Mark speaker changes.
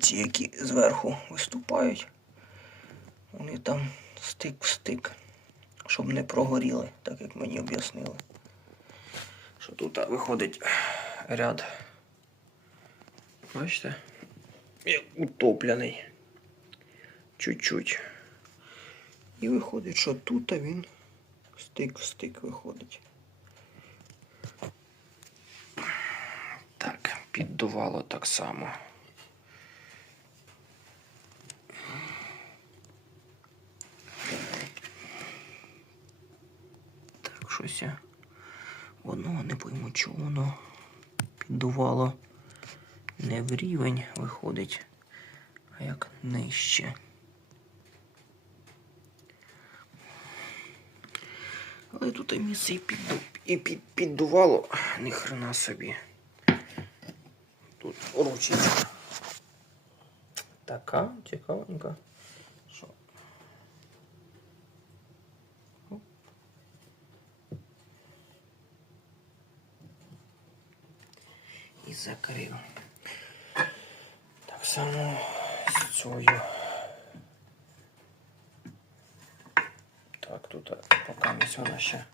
Speaker 1: Ці, які зверху виступають, вони там стик в стик, щоб не прогоріли, так як мені об'яснили. Що тут виходить ряд. Бачите? Як утоплений. Чуть-чуть. І виходить, що тут він стик в стик виходить. Так, піддувало так само. Щось воно не пойму, чого воно піддувало не в рівень виходить, а як нижче. Але тут і місце і, підду... і під... піддувало, ні хрена собі. Тут ручечка. Така цікавенька. І закрив. Так само з цією. Так, тут поки вона ще